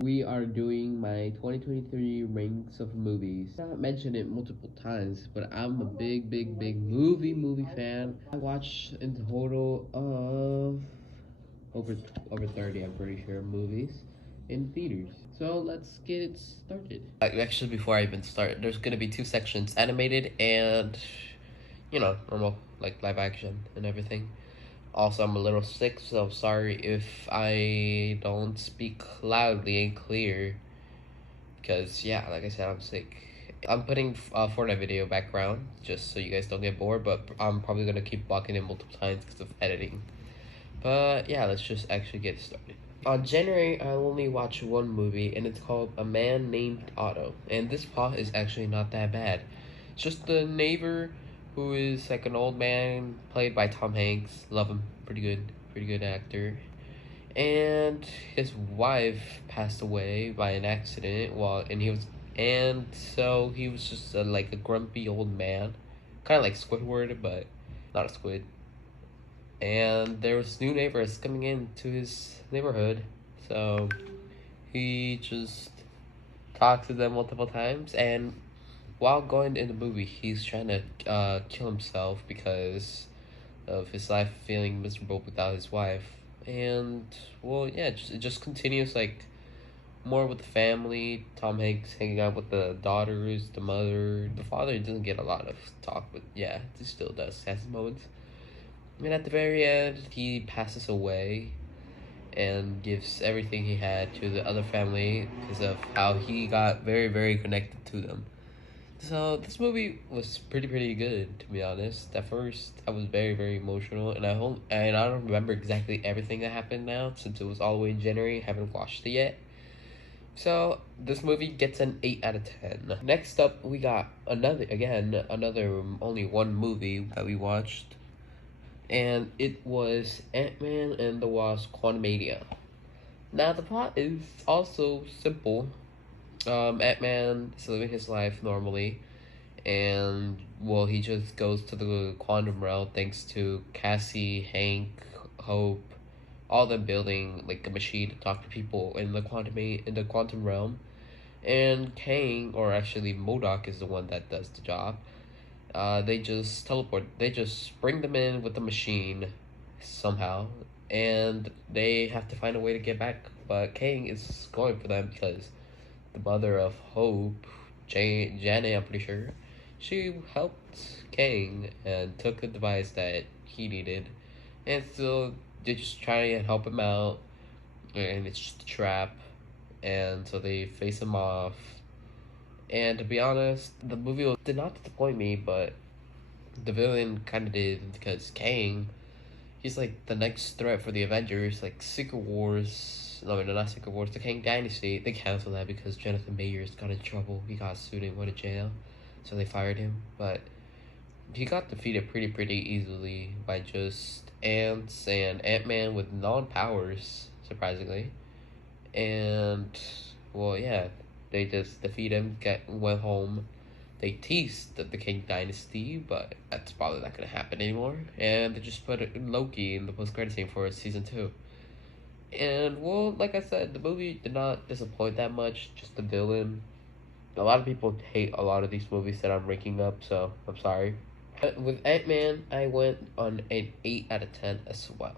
We are doing my 2023 ranks of movies. I've mentioned it multiple times, but I'm a big movie fan. I watched in total of over over 30, I'm pretty sure, movies in theaters. So let's get started. Actually, before I even start, there's gonna be two sections: animated and normal, like live action and everything. Also, I'm a little sick, so sorry if I don't speak loudly and clear. Because, yeah, like I said, I'm sick. I'm putting Fortnite video background just so you guys don't get bored, but I'm probably going to keep blocking it multiple times because of editing. But, yeah, let's just actually get started. On January, I only watched one movie, and it's called A Man Named Otto. And this plot is actually not that bad. It's just the neighbor who is like an old man, played by Tom Hanks. Love him. Pretty good actor. And his wife passed away by an accident and so he was just like a grumpy old man, kind of like Squidward, but not a squid. And there was new neighbors coming into his neighborhood, so he just talked to them multiple times. And while going in the movie, he's trying to kill himself because of his life feeling miserable without his wife. And well, yeah, it just continues like more with the family. Tom Hanks hanging out with the daughters, the mother. The father doesn't get a lot of talk, but yeah, he still does. Has his moments. And at the very end, he passes away and gives everything he had to the other family because of how he got very connected to them. So this movie was pretty good, to be honest. At first, I was very emotional, and I don't remember exactly everything that happened now since it was all the way in January. I haven't watched it yet. So this movie gets an 8 out of 10. Next up, we got another only one movie that we watched, and it was Ant-Man and the Wasp: Quantumania. Now the plot is also simple. Ant-Man is living his life normally, and well, he just goes to the quantum realm thanks to Cassie, Hank, Hope, all them building like a machine to talk to people in the quantum realm. And Kang, or actually MODOK, is the one that does the job. They just teleport. They just bring them in with the machine somehow, and they have to find a way to get back. But Kang is going for them because the mother of Hope, Janet, I'm pretty sure, she helped Kang and took the device that he needed, and so they just try and help him out, and it's just a trap, and so they face him off. And to be honest, the movie did not disappoint me, but the villain kind of did because Kang, he's like the next threat for the Avengers, like Secret Wars. No, not Secret Wars. The Kang Dynasty. They canceled that because Jonathan Majors got in trouble. He got sued and went to jail, so they fired him. But he got defeated pretty easily by just ants and Ant-Man with non-powers, surprisingly. And well, yeah, they just defeat him. Went home. They teased the King Dynasty, but that's probably not gonna happen anymore. And they just put Loki in the post-credit scene for season 2. And well, like I said, the movie did not disappoint that much. Just the villain. A lot of people hate a lot of these movies that I'm ranking up, so I'm sorry. But with Ant-Man, I went on an 8 out of 10 as well.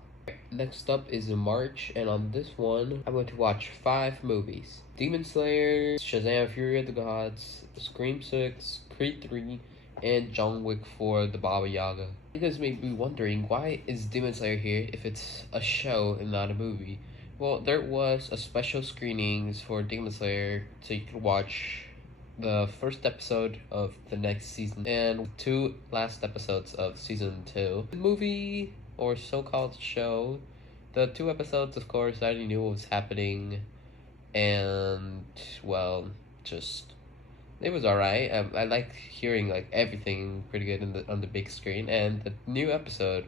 Next up is in March, and on this one, I'm going to watch 5 movies: Demon Slayer, Shazam: Fury of the Gods, Scream 6, Creed 3, and John Wick 4: The Baba Yaga. You guys may be wondering, why is Demon Slayer here if it's a show and not a movie? Well, there was a special screenings for Demon Slayer, so you could watch the first episode of the next season and 2 last episodes of season 2. The movie or so-called show, the 2 episodes, of course, I already knew what was happening, and well, just it was alright. I like hearing like everything pretty good on the big screen, and the new episode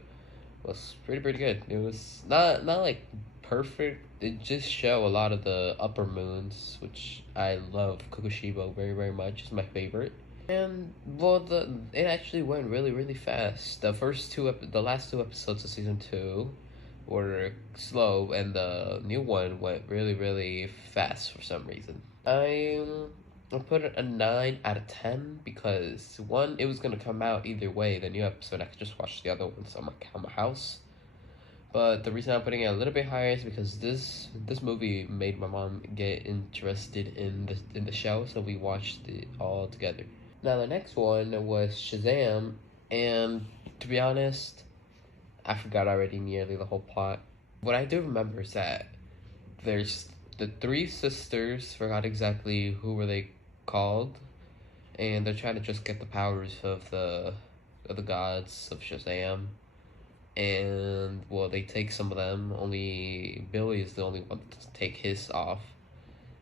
was pretty good. It was not like perfect. It just show a lot of the upper moons, which I love. Kokushibo very much. It's my favorite. And well, it actually went really fast. The last 2 episodes of season 2, were slow, and the new one went really, really fast for some reason. I put it a 9 out of 10 because one, it was gonna come out either way, the new episode. I could just watch the other ones on my house. But the reason I'm putting it a little bit higher is because this movie made my mom get interested in the show, so we watched it all together. Now the next one was Shazam, and to be honest, I forgot already nearly the whole plot. What I do remember is that there's the three sisters, forgot exactly who were they called, and they're trying to just get the powers of the gods of Shazam. And well, they take some of them. Only Billy is the only one to take his off.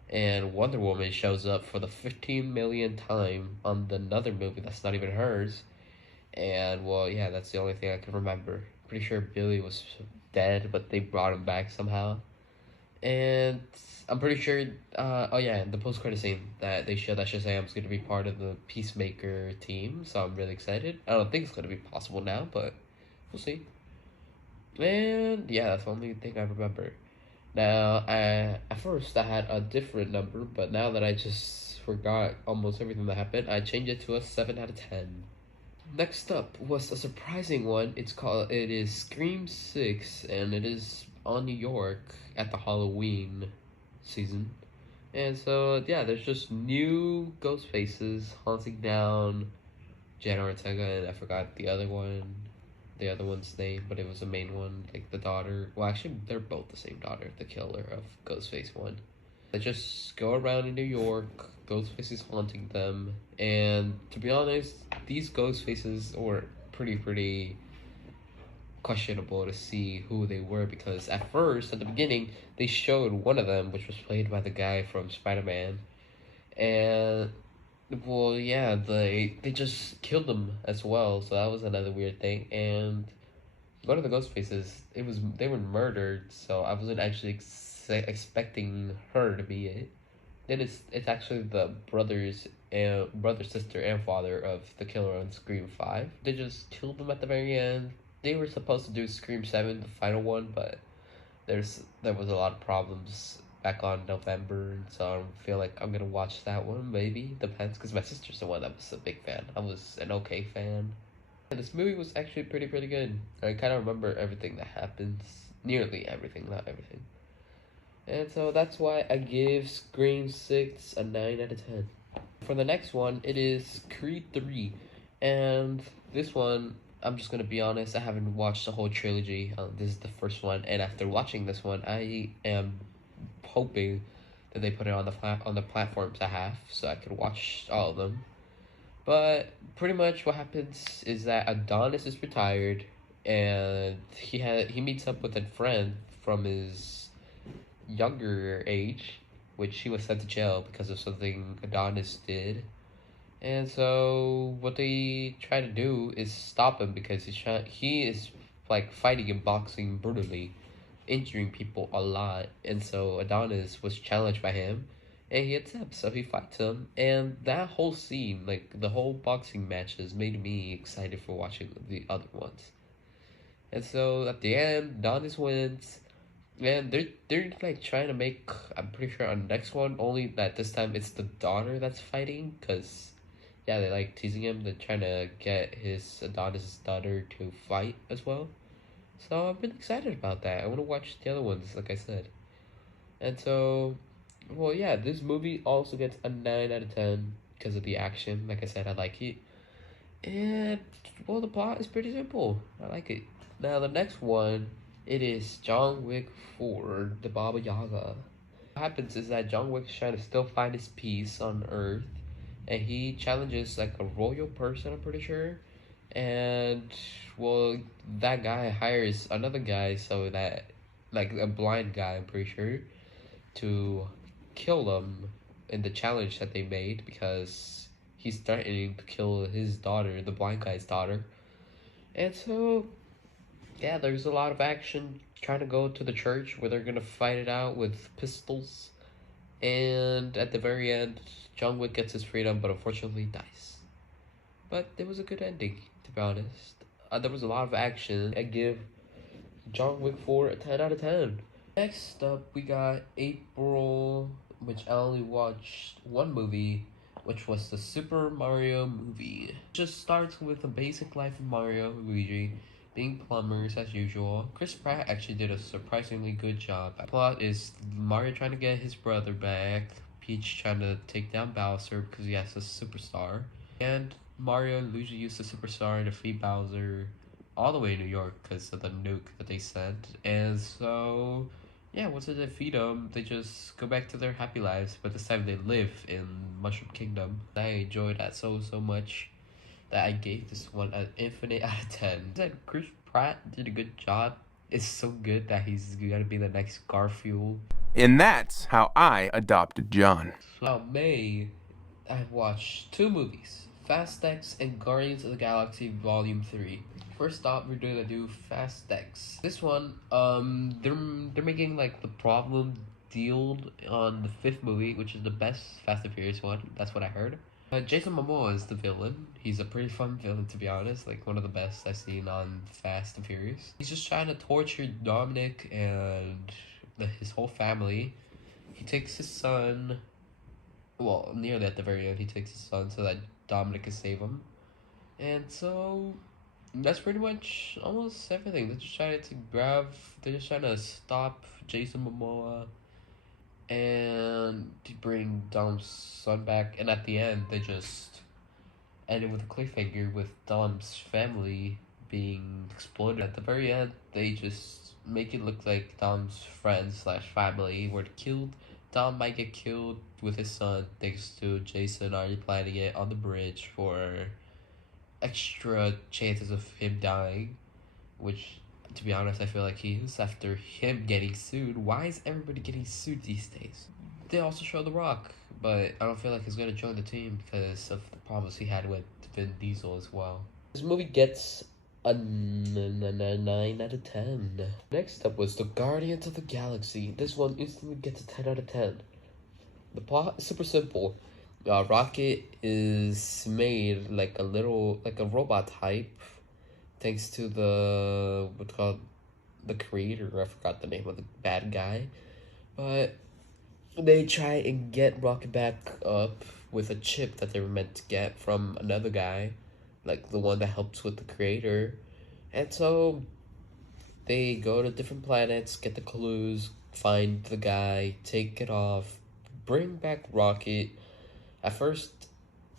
And Wonder Woman shows up for the 15 millionth time on another movie that's not even hers. And well, yeah, that's the only thing I can remember. Pretty sure Billy was dead, but they brought him back somehow. And I'm pretty sure, oh yeah, the post credit scene that they show that Shazam's going to be part of the Peacemaker team, so I'm really excited. I don't think it's going to be possible now, but we'll see. And yeah, that's the only thing I remember. Now, at first I had a different number, but now that I just forgot almost everything that happened, I changed it to a 7 out of 10. Next up was a surprising one. It is Scream 6, and it is on New York at the Halloween season. And so yeah, there's just new ghost faces haunting down Jenna Ortega, and I forgot the other one's name, but it was the main one, like the daughter. Well, actually, they're both the same daughter, the killer of Ghostface one. They just go around in New York. Ghostface is haunting them, and to be honest, these ghost faces were pretty questionable to see who they were, because at first, at the beginning, they showed one of them, which was played by the guy from Spider-Man, and well, yeah, they just killed him as well, so that was another weird thing. And one of the ghost faces, they were murdered, so I wasn't actually expecting her to be it. Then it's actually the brother, sister, and father of the killer on Scream 5. They just killed them at the very end. They were supposed to do Scream 7, the final one, but there was a lot of problems back on November, and so I don't feel like I'm gonna watch that one. Maybe depends, because my sister's the one that was a big fan. I was an okay fan. And this movie was actually pretty good. I kind of remember everything that happens, nearly everything, not everything. And so that's why I give Scream 6 a 9 out of 10. For the next one, it is Creed 3. And this one, I'm just gonna be honest, I haven't watched the whole trilogy. This is the first one, and after watching this one, I am hoping that they put it on the platforms I have, so I can watch all of them. But pretty much what happens is that Adonis is retired, and he meets up with a friend from his younger age, which he was sent to jail because of something Adonis did. And so what they try to do is stop him, because he is like fighting and boxing brutally, injuring people a lot. And so Adonis was challenged by him, and he accepts, so he fights him. And that whole scene, like the whole boxing matches, made me excited for watching the other ones. And so at the end, Adonis wins. And they're like trying to make, I'm pretty sure, on the next one, only that this time it's the daughter that's fighting, because yeah, they like teasing him. They're trying to get his Adonis' daughter to fight as well. So I'm really excited about that. I want to watch the other ones, like I said. And so, well, yeah, this movie also gets a 9 out of 10 because of the action. Like I said, I like it. And, well, the plot is pretty simple. I like it. Now, the next one, it is John Wick 4, the Baba Yaga. What happens is that John Wick's trying to still find his peace on Earth, and he challenges like a royal person, I'm pretty sure. And well, that guy hires another guy, so that, like a blind guy, I'm pretty sure, to kill them in the challenge that they made, because he's threatening to kill his daughter, the blind guy's daughter. And so yeah, there's a lot of action trying to go to the church where they're gonna fight it out with pistols. And at the very end, John Wick gets his freedom, but unfortunately dies. But it was a good ending, to be honest. There was a lot of action. I give John Wick 4, a 10 out of 10. Next up, we got April, which I only watched one movie, which was the Super Mario movie. It just starts with a basic life of Mario and Luigi, being plumbers as usual. Chris Pratt actually did a surprisingly good job. The plot is Mario trying to get his brother back, Peach trying to take down Bowser because he has a superstar, and Mario and Luigi use the superstar to defeat Bowser all the way to New York because of the nuke that they sent. And so, yeah, once they defeat them, they just go back to their happy lives, but this time they live in Mushroom Kingdom. I enjoyed that so much that I gave this one an infinite out of 10. That Chris Pratt did a good job. It's so good that he's gonna be the next Garfield. And that's how I adopted John. So May, I've watched two movies, Fast X and Guardians of the Galaxy Volume 3. First off, we're gonna do Fast X. This one, they're making like the problem deal on the fifth movie, which is the best Fast and Furious one. That's what I heard. Jason Momoa is the villain. He's a pretty fun villain, to be honest. Like one of the best I've seen on Fast and Furious. He's just trying to torture Dominic and his whole family. He takes his son. Well, nearly at the very end, he takes his son so that Dominic can save him. And so that's pretty much almost everything. They're just trying to stop Jason Momoa and to bring Dom's son back. And at the end, they just ended with a cliffhanger with Dom's family being exploded. At the very end, they just make it look like Dom's friends slash family were killed. Dom might get killed with his son thanks to Jason already planning it on the bridge for extra chances of him dying, which, to be honest, I feel like he is after him getting sued. Why is everybody getting sued these days? They also show The Rock, but I don't feel like he's gonna join the team because of the problems he had with Vin Diesel as well. This movie gets a 9 out of 10. Next up was The Guardians of the Galaxy. This one instantly gets a 10 out of 10. The plot is super simple. Rocket is made like a robot type, thanks to the creator. I forgot the name of the bad guy, but they try and get Rocket back up with a chip that they were meant to get from another guy, like the one that helps with the creator. And so they go to different planets, get the clues, find the guy, take it off, bring back Rocket. At first,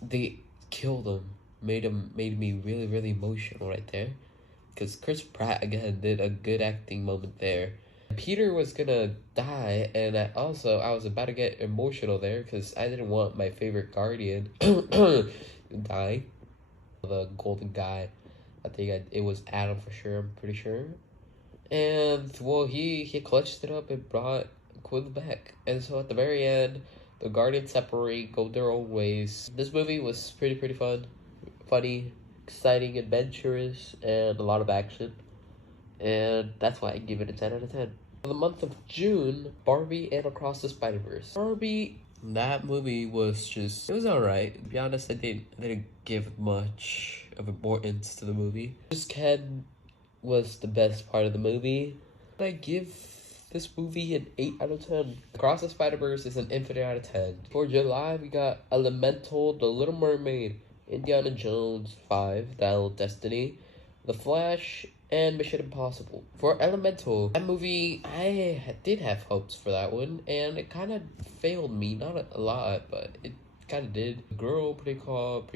they killed him, made me really emotional right there, because Chris Pratt again did a good acting moment there. Peter was gonna die, and I was about to get emotional there because I didn't want my favorite Guardian to die. The golden guy, it was Adam for sure. I'm pretty sure. And well, he clutched it up and brought Quill back, and so at the very end, the Guardians separate, go their own ways. This movie was pretty fun, funny, exciting, adventurous, and a lot of action. And that's why I give it a 10 out of 10. For the month of June, Barbie and Across the Spider-Verse. Barbie, that movie was just, it was alright. To be honest, I didn't give much of importance to the movie. Just Ken was the best part of the movie. I give this movie an 8 out of 10. Across the Spider-Verse is an infinite out of 10. For July, we got Elemental, The Little Mermaid, Indiana Jones 5, Dial of Destiny, The Flash, and Mission Impossible. For Elemental, that movie, I did have hopes for that one, and it kind of failed me. Not a lot, but it kind of did. The girl, pretty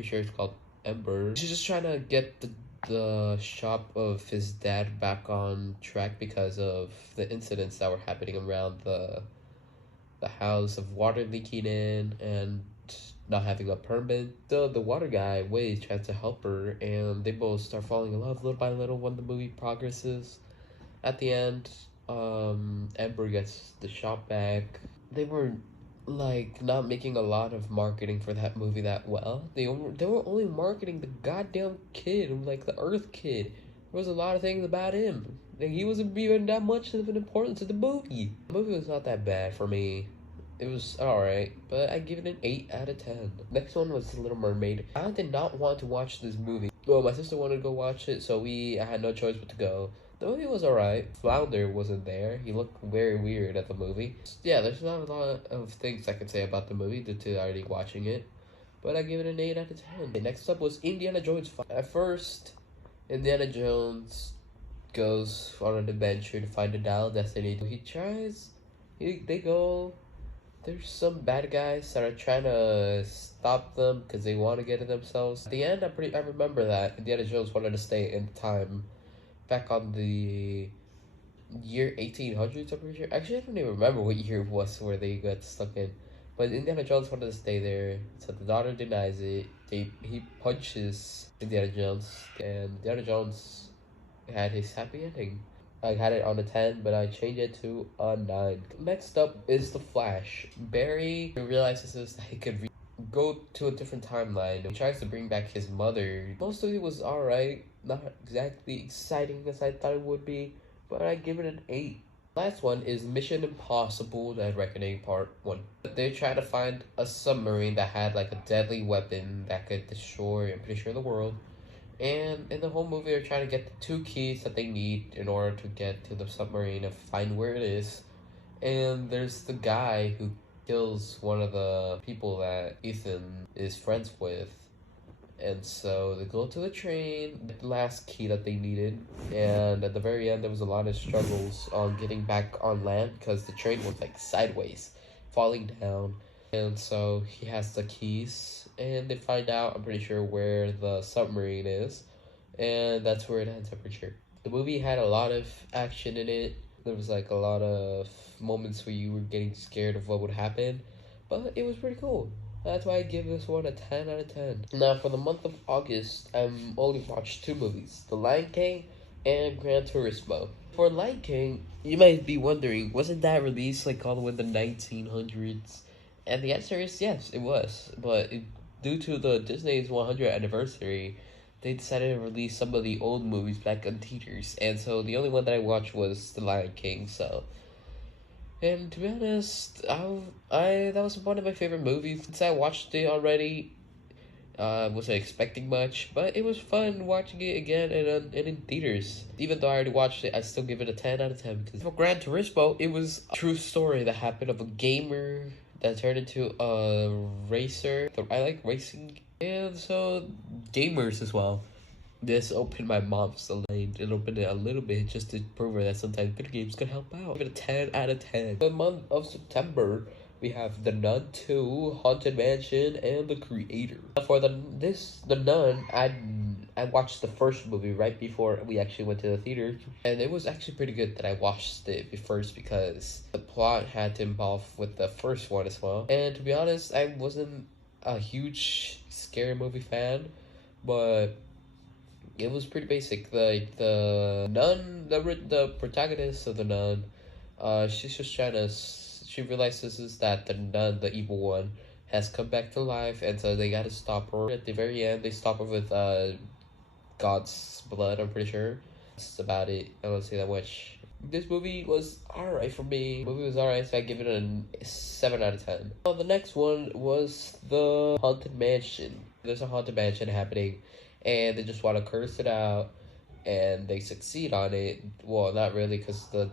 sure it's called Ember. She's just trying to get the shop of his dad back on track because of the incidents that were happening around the house of water leaking in and not having a permit. So the water guy, Wade, tries to help her, and they both start falling in love little by little when the movie progresses. At the end, Ember gets the shop back. They were like not making a lot of marketing for that movie that well. They were only marketing the goddamn kid, like the Earth kid. There was a lot of things about him. Like, he wasn't even that much of an importance to the movie. The movie was not that bad for me. It was alright, but I give it an 8 out of 10. Next one was The Little Mermaid. I did not want to watch this movie. Well, my sister wanted to go watch it, so I had no choice but to go. The movie was alright. Flounder wasn't there. He looked very weird at the movie. Yeah, there's not a lot of things I can say about the movie due to already watching it. But I give it an 8 out of 10. Next up was Indiana Jones. At first, Indiana Jones goes on an adventure to find the Dial of Destiny. He tries, they go, there's some bad guys that are trying to stop them because they want to get it themselves. At the end, I remember that Indiana Jones wanted to stay in time back on the year 1800s, I'm pretty sure. Actually, I don't even remember what year it was where they got stuck in. But Indiana Jones wanted to stay there, so the daughter denies it. He punches Indiana Jones, and Indiana Jones had his happy ending. I had it on a 10, but I changed it to a 9. Next up is The Flash. Barry realizes that he could go to a different timeline. He tries to bring back his mother. Most of it was alright, not exactly exciting as I thought it would be, but I give it an 8. Last one is Mission Impossible: Dead Reckoning Part 1. They try to find a submarine that had like a deadly weapon that could destroy, I'm pretty sure, the world. And in the whole movie, they're trying to get the 2 keys that they need in order to get to the submarine and find where it is. And there's the guy who kills one of the people that Ethan is friends with. And so they go to the train, get the last key that they needed, and at the very end there was a lot of struggles on getting back on land because the train was like sideways, falling down. And so he has the keys, and they find out, I'm pretty sure, where the submarine is, and that's where it ends, I'm pretty sure. The movie had a lot of action in it. There was like a lot of moments where you were getting scared of what would happen, but it was pretty cool. That's why I give this one a 10 out of 10. Now, for the month of August, I'm only watched 2 movies, The Lion King and Gran Turismo. For Lion King, you might be wondering, wasn't that released like all the way in the 1900s? And the answer is yes, it was. But due to the Disney's 100th anniversary, they decided to release some of the old movies back on theaters. And so the only one that I watched was The Lion King, so... And to be honest, I that was one of my favorite movies. Since I watched it already, wasn't expecting much, but it was fun watching it again and in theaters. Even though I already watched it, I still give it a 10 out of 10. Because for Gran Turismo, it was a true story that happened of a gamer that turned into a racer. I like racing, and so gamers as well. This opened my mom's mind. It opened it a little bit just to prove her that sometimes video games can help out. Give it a 10 out of 10. The month of September, we have The Nun 2, Haunted Mansion, and The Creator. For The Nun, I watched the first movie right before we actually went to the theater, and it was actually pretty good that I watched it first because the plot had to involve with the first one as well. And to be honest, I wasn't a huge scary movie fan, but it was pretty basic. The nun, the protagonist of The Nun, she's just trying to. She realizes that the nun, the evil one, has come back to life, and so they gotta stop her. At the very end, they stop her with God's blood. I'm pretty sure. That's about it. I don't say that much. This movie was alright for me. The movie was alright, so I give it a 7 out of 10. Well, the next one was The Haunted Mansion. There's a haunted mansion happening, and they just want to curse it out, and they succeed on it. Well, not really, because the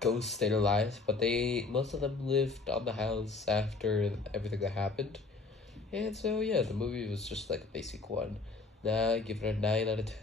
ghosts stayed alive, but most of them lived on the house after everything that happened. And so, yeah, the movie was just like a basic one. Now I give it a 9 out of 10.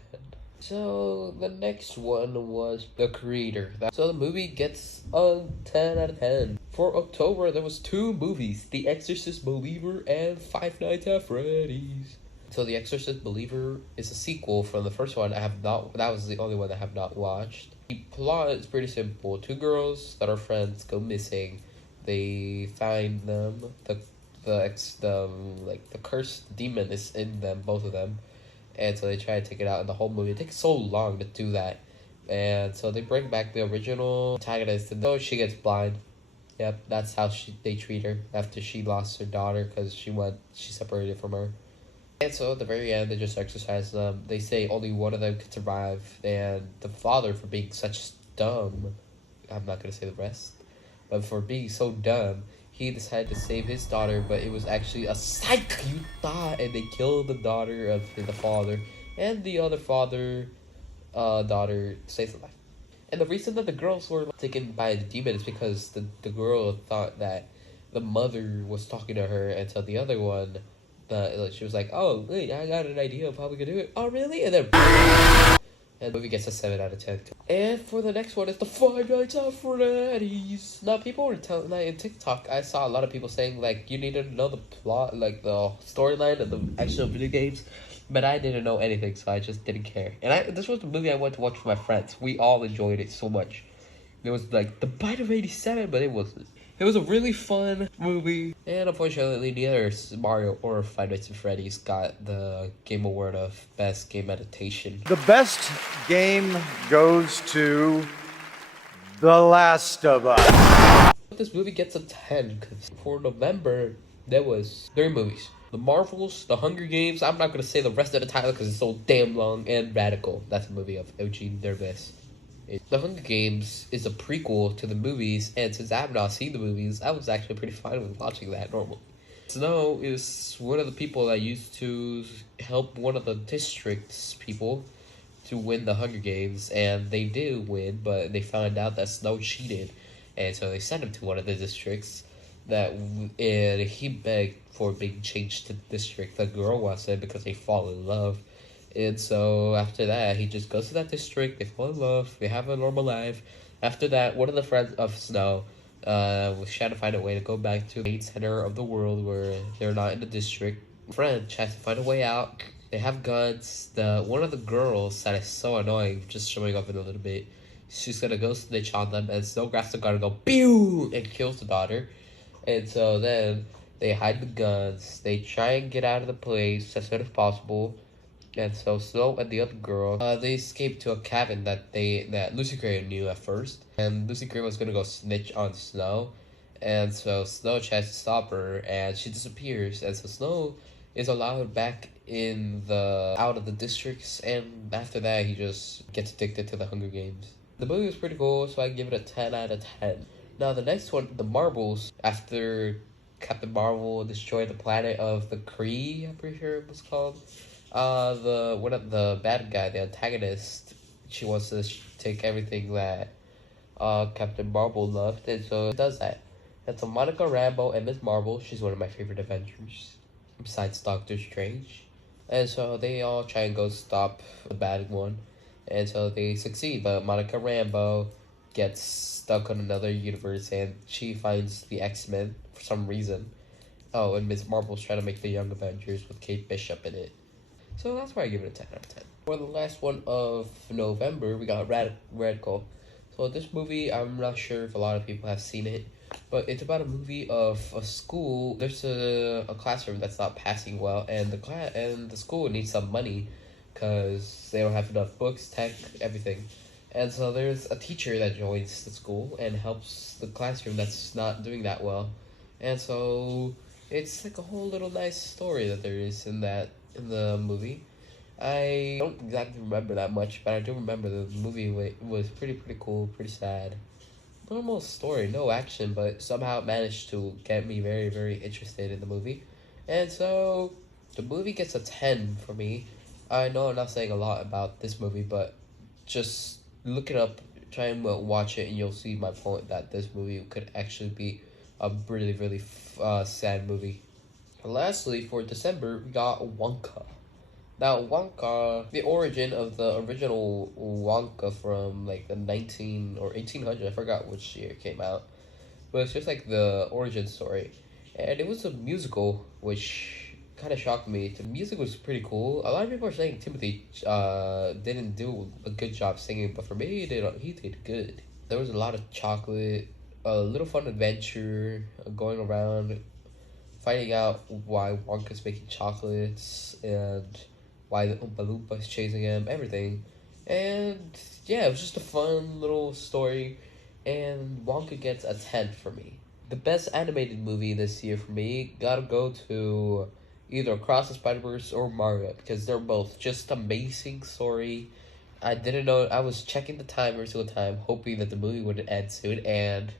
So, the next one was The Creator. So, the movie gets a 10 out of 10. For October, there was 2 movies, The Exorcist Believer and Five Nights at Freddy's. So The Exorcist Believer is a sequel from the first one. That was the only one I have not watched. The plot is pretty simple. 2 girls that are friends go missing. They find them. The cursed demon is in them, both of them. And so they try to take it out, and the whole movie, it takes so long to do that. And so they bring back the original protagonist, and though she gets blind. Yep, that's how they treat her after she lost her daughter because she separated from her. And so at the very end, they just exercise them. They say only one of them could survive, and the father, for being such dumb, I'm not going to say the rest, but for being so dumb, he decided to save his daughter, but it was actually a psych, you thought, and they killed the daughter of the father, and the other daughter saves her life. And the reason that the girls were taken by the demon is because the girl thought that the mother was talking to her, and so the other one, she was like, "Oh, wait, I got an idea of how we can do it." Oh, really? And then, and the movie gets a 7 out of 10. And for the next one, it's the Five Nights at Freddy's. Now, people were telling, like, in TikTok, I saw a lot of people saying, like, you need to know the plot, like, the storyline of the actual video games. But I didn't know anything, so I just didn't care. And this was the movie I went to watch with my friends. We all enjoyed it so much. It was like the Bite of 87, but it wasn't. It was a really fun movie. And unfortunately, neither Mario or Five Nights at Freddy's got the Game Award of Best Game Adaptation. The best game goes to The Last of Us. This movie gets a 10 because for November, there was 3 movies. The Marvels, The Hunger Games, I'm not going to say the rest of the title because it's so damn long, and Radical. That's a movie of Eugene Derbez. The Hunger Games is a prequel to the movies, and since I have not seen the movies, I was actually pretty fine with watching that normally. Snow is one of the people that used to help one of the district's people to win the Hunger Games, and they did win, but they found out that Snow cheated, and so they sent him to one of the districts and he begged for being changed to the district. The girl wants it because they fall in love. And so after that, he just goes to that district, they fall in love, they have a normal life. After that, one of the friends of Snow was trying to find a way to go back to the main center of the world where they're not in the district. Friend tries to find a way out. They have guns. One of the girls that is so annoying, just showing up in a little bit, she's gonna go snitch on them, and Snow grabs the gun and go pew and kills the daughter. And so then they hide the guns. They try and get out of the place as soon as possible. And so Snow and the other girl, they escape to a cabin that Lucy Gray knew at first. And Lucy Gray was gonna go snitch on Snow. And so Snow tries to stop her, and she disappears. And so Snow is allowed back out of the districts. And after that, he just gets addicted to the Hunger Games. The movie was pretty cool, so I give it a 10 out of 10. Now the next one, the Marvels, after Captain Marvel destroyed the planet of the Kree, I'm pretty sure it was called. One of the bad guy, the antagonist, she wants to take everything that Captain Marvel loved, and so it does that. And so Monica Rambeau and Ms. Marvel, she's one of my favorite Avengers, besides Doctor Strange. And so they all try and go stop the bad one, and so they succeed, but Monica Rambeau gets stuck on another universe, and she finds the X-Men for some reason. Oh, and Ms. Marvel's trying to make the Young Avengers with Kate Bishop in it. So that's why I give it a 10 out of 10. For the last one of November, we got Radical. So this movie, I'm not sure if a lot of people have seen it, but it's about a movie of a school. There's a classroom that's not passing well, and the school needs some money because they don't have enough books, tech, everything. And so there's a teacher that joins the school and helps the classroom that's not doing that well. And so it's like a whole little nice story that there is in the movie. I don't exactly remember that much, but I do remember the movie was pretty cool, pretty sad. Normal story, no action, but somehow it managed to get me very, very interested in the movie. And so the movie gets a 10 for me. I know I'm not saying a lot about this movie, but just look it up, try and watch it, and you'll see my point that this movie could actually be a really, really sad movie. And lastly, for December, we got Wonka. Now, Wonka, the origin of the original Wonka from like the 19 or 1800, I forgot which year it came out, but it's just like the origin story. And it was a musical, which kind of shocked me. The music was pretty cool. A lot of people are saying Timothy didn't do a good job singing, but for me, he did good. There was a lot of chocolate, a little fun adventure, going around, finding out why Wonka's making chocolates, and why the Oompa Loompas chasing him, everything. And yeah, it was just a fun little story, and Wonka gets a 10 for me. The best animated movie this year for me gotta go to either Across the Spider-Verse or Mario, because they're both just amazing story. I didn't know, I was checking the time every single time, hoping that the movie would end soon, and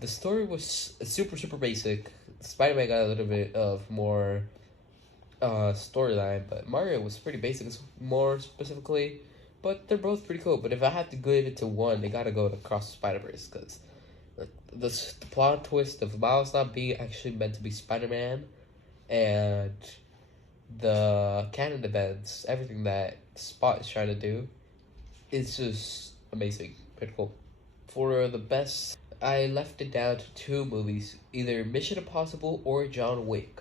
the story was super basic. Spider-Man got a little bit of more storyline, but Mario was pretty basic. More specifically, but they're both pretty cool. But if I had to give it to one, they gotta go to Across the Spider-Verse, because the plot twist of Miles not being actually meant to be Spider-Man, and the canon events, everything that Spot is trying to do, is just amazing, pretty cool. For the best, I left it down to 2 movies, either Mission Impossible or John Wick.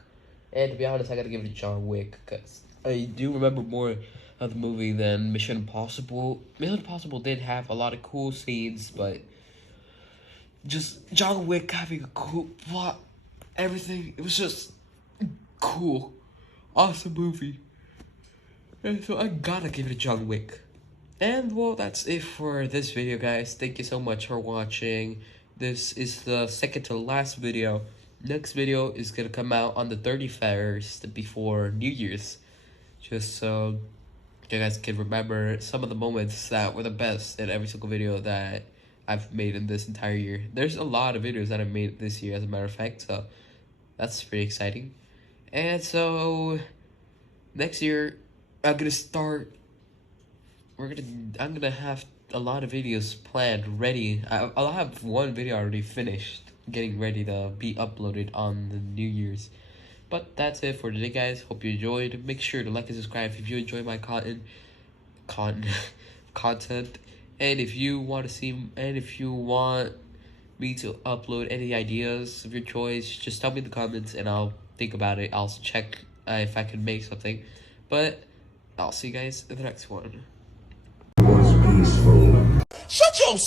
And to be honest, I gotta give it to John Wick, because I do remember more of the movie than Mission Impossible. Mission Impossible did have a lot of cool scenes, but just John Wick having a cool plot, everything, it was just cool. Awesome movie. And so I gotta give it to John Wick. And well, that's it for this video, guys. Thank you so much for watching. This is the second to last video. Next video is gonna come out on the 31st before New Year's. Just so you guys can remember some of the moments that were the best in every single video that I've made in this entire year. There's a lot of videos that I've made this year, as a matter of fact, so that's pretty exciting. And so next year I'm gonna have a lot of videos planned, ready. I'll have one video already finished, getting ready to be uploaded on the New Year's. But that's it for today, guys. Hope you enjoyed. Make sure to like and subscribe if you enjoy my content. And if you want me to upload any ideas of your choice, just tell me in the comments and I'll think about it. I'll check if I can make something. But I'll see you guys in the next one. Shut your